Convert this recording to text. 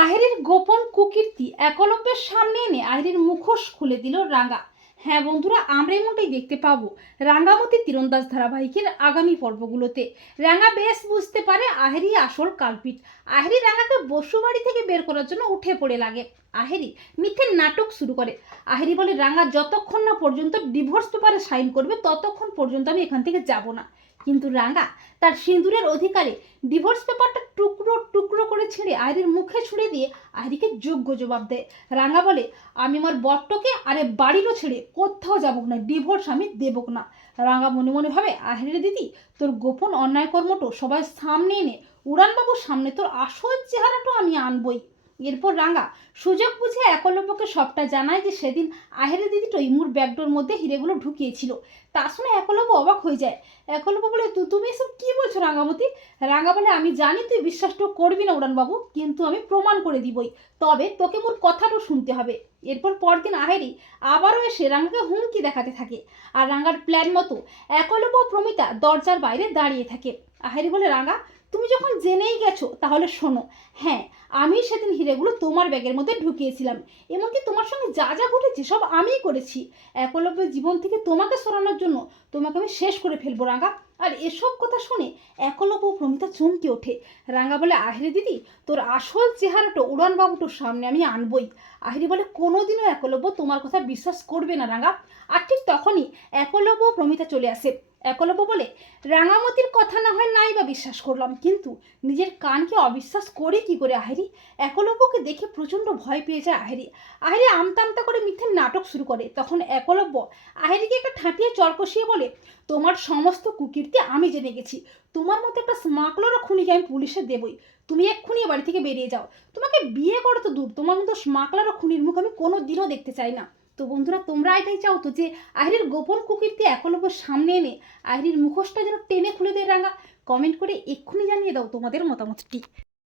আহেরের গোপন কুকীর্তি একলব্যের সামনে এনে আহেরের মুখোশ খুলে দিল রাঙ্গা। হ্যাঁ বন্ধুরা, আমরা এমনটাই দেখতে পাবো রাঙ্গামতি তীরন্দাজ ধারাবাহিকের আগামী পর্বগুলোতে। রাঙ্গা বেশ বুঝতে পারে আহেরি আসল কালপিট। আহেরি রাঙ্গাকে বসুবাড়ি থেকে বের করার জন্য উঠে পড়ে লাগে। আহেরি মিথ্যে নাটক শুরু করে। আহেরি বলে, রাঙ্গা, যতক্ষণ না পর্যন্ত ডিভোর্স পেপারে সাইন করবে, ততক্ষণ পর্যন্ত আমি এখান থেকে যাব না। কিন্তু রাঙা তার সিঁদুরের অধিকারে ডিভোর্স পেপারটা টুকরো টুকরো করে ছেড়ে আহরির মুখে ছুড়ে দিয়ে আহরিকে যোগ্য জবাব দেয়। রাঙা বলে, আমি আমার বট্টকে আরে বাড়িরও ছেড়ে কোথাও যাব না ডিভোর্স আমি দেবো না। রাঙা মনে মনে ভাবে আহরির দিদি, তোর গোপন অন্যায় কর্মটো সবাই সামনে এনে, উড়ানবাবুর সামনে তোর আসল চেহারাটা আমি আনবই। এরপর রাঙা, সুযোগ বুঝে একলব্যকে সবটা জানায় যে সেদিন আহেরে দিদিটা ইমুর ব্যাগডোর মধ্যে হিরেগুলো ঢুকিয়েছিল। তা শুনে একলব্য অবাক হয়ে যায়। একলব্য বলে, "তু- তুমি এসব কি বলছো রাঙ্গামতি রাঙা বলে, আমি জানি তুই বিশ্বাসটা করবি না উড়ানবাবু, কিন্তু আমি প্রমাণ করে দিবই। তবে তোকে মোর কথাটাও শুনতে হবে। এরপর পরদিন আহেরি আবারও এসে রাঙ্গাকে হুমকি দেখাতে থাকে। আর রাঙ্গার প্ল্যান মতো একলব্য প্রমিতা দরজার বাইরে দাঁড়িয়ে থাকে। আহেরি বলে রাঙ্গা তুমি যখন জেনেই গেছো, তাহলে শোনো। হ্যাঁ আমি সেদিন হিরেগুলো তোমার ব্যাগের মধ্যে ঢুকিয়েছিলাম। এমনকি তোমার সঙ্গে যা যা ঘটেছে সব আমিই করেছি। একলব্যের জীবন থেকে তোমাকে সরানোর জন্য তোমাকে আমি শেষ করে ফেলব রাঙ্গা আর এসব কথা শুনে একলব্য প্রমিতা চমকে ওঠে। রাঙ্গা বলে, আহেরে দিদি, তোর আসল চেহারাটা উড়ানবাবুটোর সামনে আমি আনবই। আহেরি বলে, কোনোদিনও একলব্য তোমার কথা বিশ্বাস করবে না রাঙ্গা আর ঠিক তখনই একলব্য প্রমিতা চলে আসে। একলব্য বলে, রাঙামতির কথা না হয় নাই বা বিশ্বাস করলাম, কিন্তু নিজের কানকে অবিশ্বাস করে কি করে আহেরি? একলব্যকে দেখে প্রচণ্ড ভয় পেয়ে যায় আহেরি। আহেরি আমতা আমতা করে মিথ্যে নাটক শুরু করে। তখন একলব্য আহেরিকে একটা ঠাঁটিয়ে চর কষিয়ে বলে, তোমার সমস্ত কুকীর্তি আমি জেনে গেছি। তোমার মতো একটা স্মাগলার খুনিকে আমি পুলিশে দেবই। তুমি এক্ষুনি বাড়ি থেকে বেরিয়ে যাও। তোমাকে বিয়ে করো তো দূর। তোমার মতো স্মাগলার ও খুনির মুখ আমি কোনো দিনও দেখতে চাই না। তো বন্ধুরা, তোমরা এটাই চাও তো যে আহিরের গোপন কুকিরকে একলব্যর সামনে এনে আহিরের মুখোশটা যেন টেনে খুলে দেয় রাঙা? কমেন্ট করে এক্ষুনি জানিয়ে দাও তোমাদের মতামতটি।